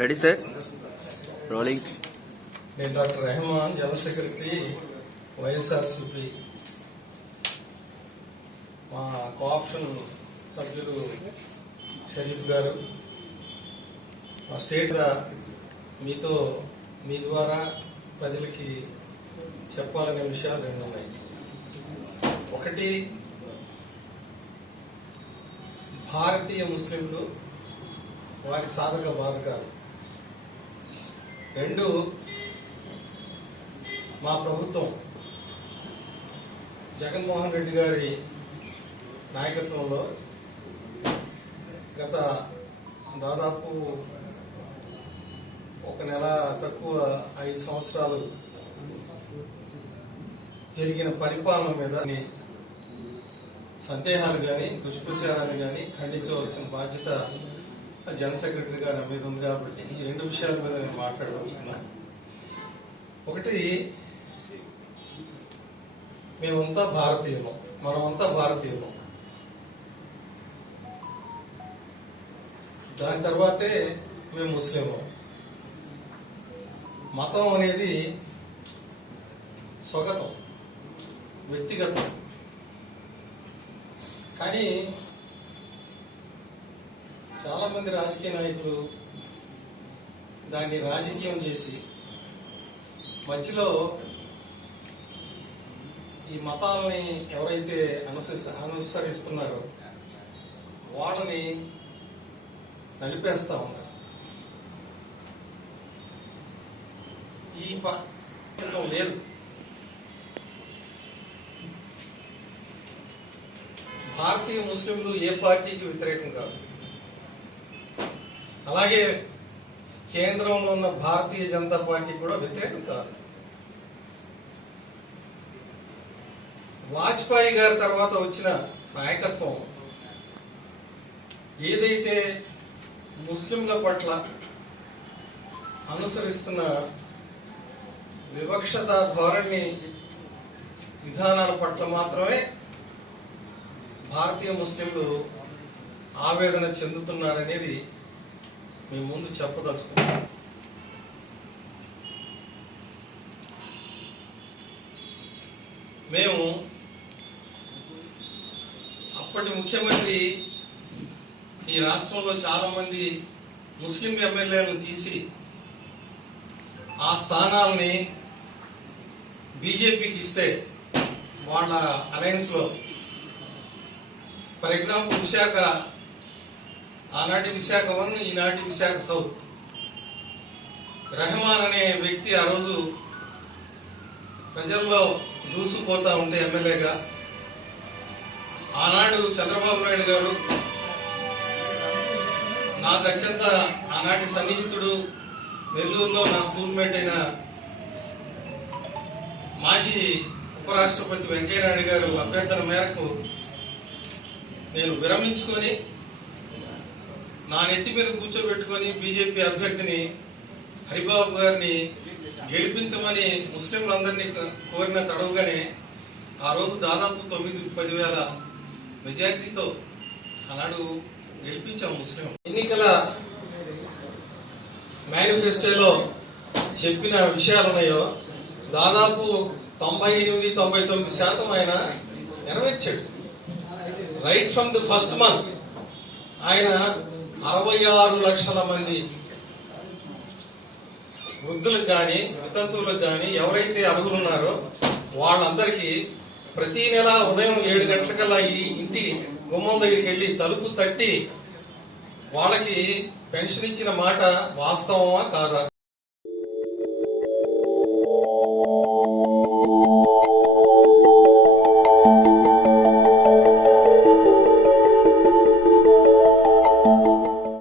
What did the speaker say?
Ready sir, rolling. నేను doctor Rehman, general secretary YSRCP. మా cooption సభ్యులు షరీఫ్ గారు, మా స్టేట్ మీతో మీ ద్వారా ప్రజలకి చెప్పాలనే విషయాలు రెండు ఉన్నాయి. ఒకటి, భారతీయ ముస్లింలు వారి సాధక బాధకాలు. రెండు, మా ప్రభుత్వం జగన్మోహన్ రెడ్డి గారి నాయకత్వంలో గత దాదాపు ఒక నెల తక్కువ 5 సంవత్సరాలు జరిగిన పరిపాలన మీద సందేహాలు కానీ దుష్ప్రచారాలు కానీ ఖండించవలసిన బాధ్యత జనరల్ సెక్రటరీ గారి నా మీద ఉంది. కాబట్టి ఈ రెండు విషయాల మీద నేను మాట్లాడదలుచుకున్నా. ఒకటి, మేమంతా భారతీయులం, మనమంతా భారతీయులం. దాని తర్వాతే మేము ముస్లింలం. మతం అనేది స్వగతం, వ్యక్తిగతం. కానీ చాలా మంది రాజకీయ నాయకులు దాన్ని రాజకీయం చేసి మధ్యలో ఈ మతాలని ఎవరైతే అనుసరిస్తున్నారో వాళ్ళని నలిపేస్తా ఉన్నారు. ఈ లేదు. భారతీయ ముస్లింలు ఏ పార్టీకి వ్యతిరేకం కాదు. అలాగే కేంద్రంలో ఉన్న భారతీయ జనతా పార్టీ కూడా వ్యతిరేకం కాదు. వాజ్పేయి గారి తర్వాత వచ్చిన నాయకత్వం ఏదైతే ముస్లింల పట్ల అనుసరిస్తున్న వివక్షత ధోరణి విధానాల పట్ల మాత్రమే భారతీయ ముస్లింలు ఆవేదన చెందుతున్నారనేది మీ ముందు చెప్పదలుచుకున్నాం. మేము అప్పటి ముఖ్యమంత్రి ఈ రాష్ట్రంలో చాలా మంది ముస్లిం ఎమ్మెల్యేలను తీసి ఆ స్థానాలని బీజేపీకి ఇస్తే వాళ్ళ అలయన్స్ లో, ఫర్ ఎగ్జాంపుల్ విశాఖ, ఆనాటి విశాఖ 1, ఈనాటి విశాఖ సౌత్. రెహమాన్ అనే వ్యక్తి ఆ రోజు ప్రజల్లో దూసుకుపోతా ఉంటే ఎమ్మెల్యేగా, ఆనాడు చంద్రబాబు నాయుడు గారు నాకు అత్యంత ఆనాటి సన్నిహితుడు, నెల్లూరులో నా స్కూల్ మేట్ అయిన మాజీ ఉపరాష్ట్రపతి వెంకయ్యనాయుడు గారు అభ్యర్థన మేరకు నేను విరమించుకొని నా నెత్తి మీద కూర్చోబెట్టుకొని బీజేపీ అభ్యర్థిని హరిబాబు గారిని గెలిపించమని ముస్లింలందరినీ కోరిన తడవుగానే ఆ రోజు దాదాపు 9-10 వేల మెజారిటీతో ఆనాడు గెలిపించాం ముస్లిం. ఎన్నికల మేనిఫెస్టోలో చెప్పిన విషయాలు ఉన్నాయో దాదాపు 98-99% ఆయన నెరవేర్చాడు. Right from the first month ఆయన 66 లక్షల మంది వృద్ధులకు కానీ వితంతువులకు కానీ ఎవరైతే అర్హులున్నారో వాళ్ళందరికీ ప్రతి నెల ఉదయం 7 గంటలకల్లా ఈ ఇంటి గుమ్మం దగ్గరికి వెళ్ళి తలుపు తట్టి వాళ్ళకి పెన్షన్ ఇచ్చిన మాట వాస్తవమా కాదా?